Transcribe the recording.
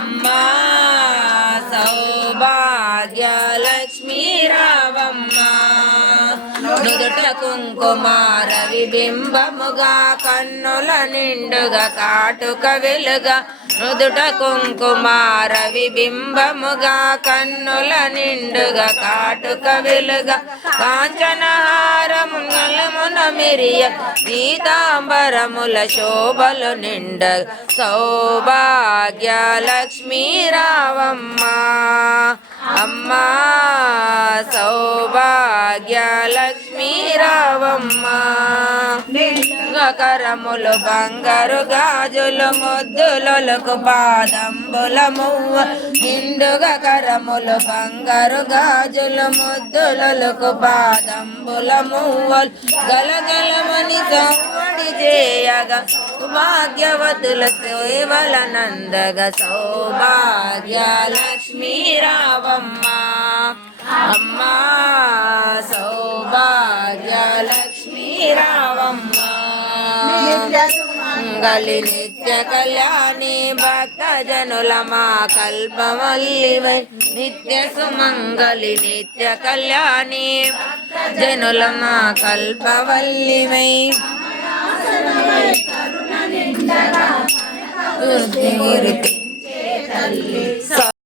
అమ్మా సౌభాగ్య లక్ష్మీ రావమ్మ నుదుట కుంకుమార విబింబముగా కన్నుల నిండుగా కాటుక వెలుగా నుదుట కుంకుమార విబింబముగా కన్నుల నిండుగా కాటుక వెలుగా కాంచనహారము గలమున మిరియ పీతాంబరముల శోభలు నిండ సౌభాగ్య లక్ష్మీ రావమ్మ అమ్మా సౌభాగ్య లక్ష్మీ రావమ్మ కరములు బంగారు గాజులు ముద్దులకు పాదంబుల మువ్వ నిండుగా కరములు బంగారు గాజులు ముద్దులకు పాదంబుల మువ్వలు గలగలమని సవ్వడి చేయగా భాగ్యవతుల సేవల నందగ సౌభాగ్య లక్ష్మీ రావమ్మ అమ్మా సౌభాగ్య లక్ష్మీ రావమ్మ మంగళి నిత్య కళ్యాణి భక్త జనుల మా కల్పవల్లివై నిత్య సుమంగళి నిత్య కళ్యాణి జనుల మా కల్పవల్లివై తల్లి